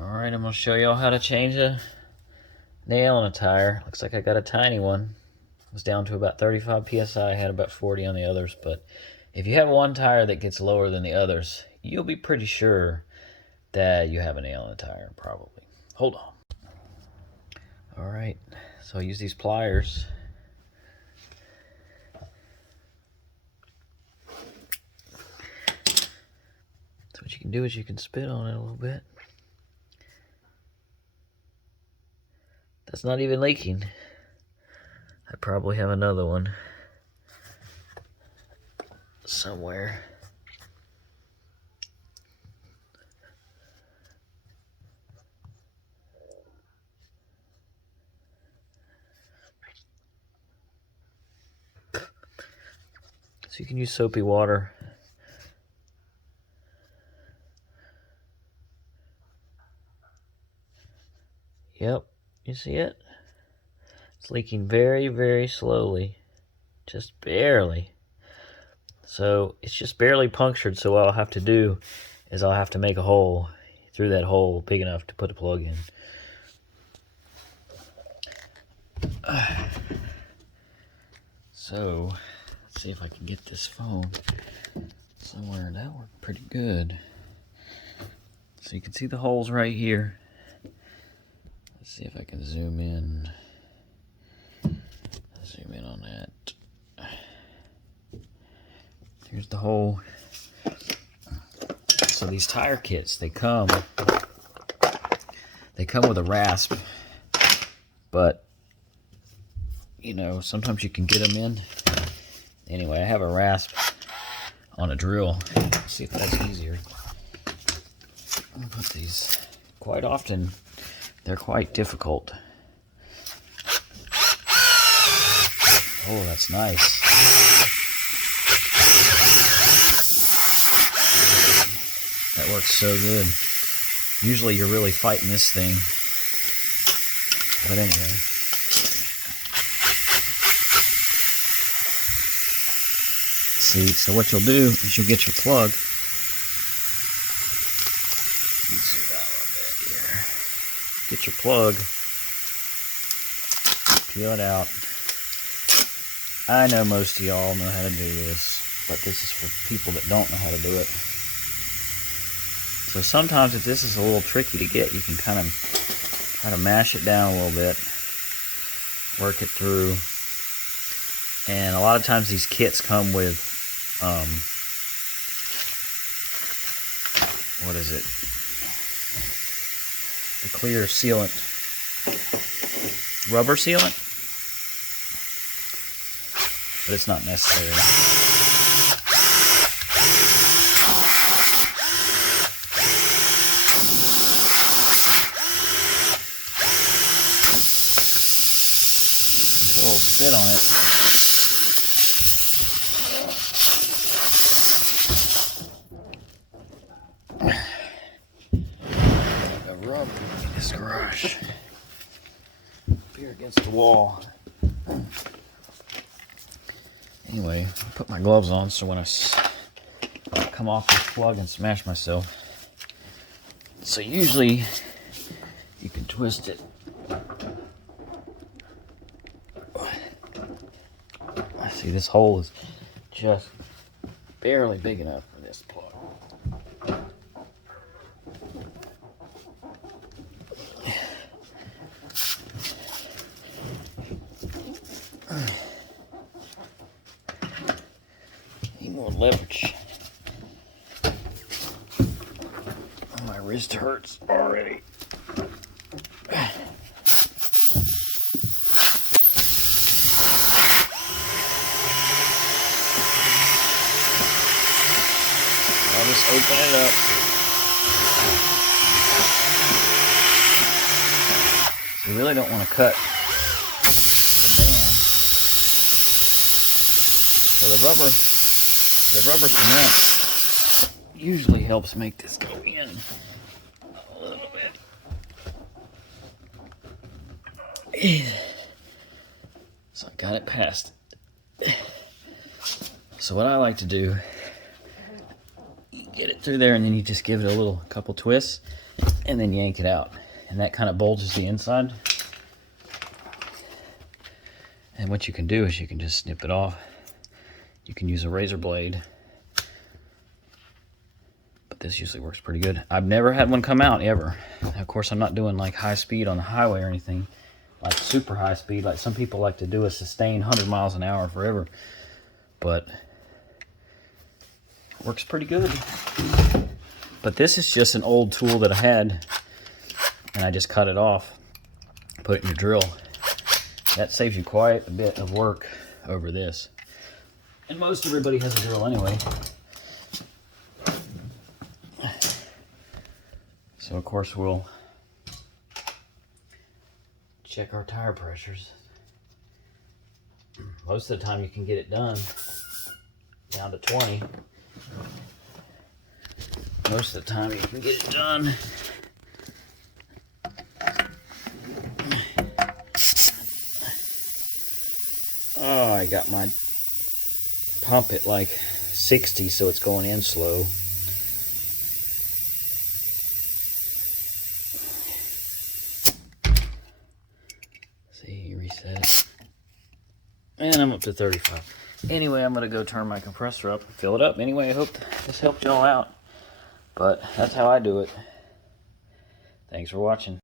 Alright, I'm going to show y'all how to change a nail in a tire. Looks like I got a tiny one. It was down to about 35 psi. I had about 40 on the others. But if you have one tire that gets lower than the others, you'll be pretty sure that you have a nail in the tire, probably. Hold on. Alright, so I use these pliers. So what you can do is you can spit on it a little bit. That's not even leaking. I probably have another one somewhere. So you can use soapy water. Yep, you see it? It's leaking very, very slowly. Just barely. So it's just barely punctured, so what I'll have to do is I'll have to make a hole through that hole big enough to put a plug in. So, let's see if I can get this phone somewhere. That worked pretty good. So you can see the holes right here. Let's see if I can zoom in. Zoom in on that. Here's the hole. So these tire kits, they come with a rasp, but you know, sometimes you can get them in. Anyway, I have a rasp on a drill. Let's see if that's easier. I'll put these. Quite often, they're quite difficult. Oh, that's nice. That works so good. Usually you're really fighting this thing. But anyway. See, so what you'll do is you'll get your plug. Let's zoom out a little bit here. Get your plug. Peel it out. I know most of y'all know how to do this, but this is for people that don't know how to do it. So sometimes if this is a little tricky to get, you can kind of try to mash it down a little bit, work it through. And a lot of times these kits come with, what is it? The clear sealant, rubber sealant, but it's not necessary. A little spit on it. I've rubbed in this garage. Up here against the wall. Anyway, I'll put my gloves on so when I come off this plug and smash myself. So usually you can twist it. I see this hole is just barely big enough for this plug. Need more leverage. My wrist hurts already. I'll just open it up. You really don't want to cut the band. So the rubber cement usually helps make this go in a little bit. So I got it past it. So what I like to do, you get it through there and then you just give it a couple twists and then yank it out. And that kind of bulges the inside. And what you can do is you can just snip it off. You can use a razor blade. But this usually works pretty good. I've never had one come out, ever. Of course, I'm not doing like high speed on the highway or anything. Like super high speed, like some people like to do a sustained 100 miles an hour forever. But it works pretty good. But this is just an old tool that I had, and I just cut it off, put it in your drill. That saves you quite a bit of work over this. And most everybody has a drill anyway. So of course we'll check our tire pressures. Most of the time you can get it done down to 20. Most of the time you can get it done. Oh, I got my pump at like 60, so it's going in slow. See, reset it. And I'm up to 35. Anyway, I'm going to go turn my compressor up and fill it up. Anyway, I hope this helped y'all out. But that's how I do it. Thanks for watching.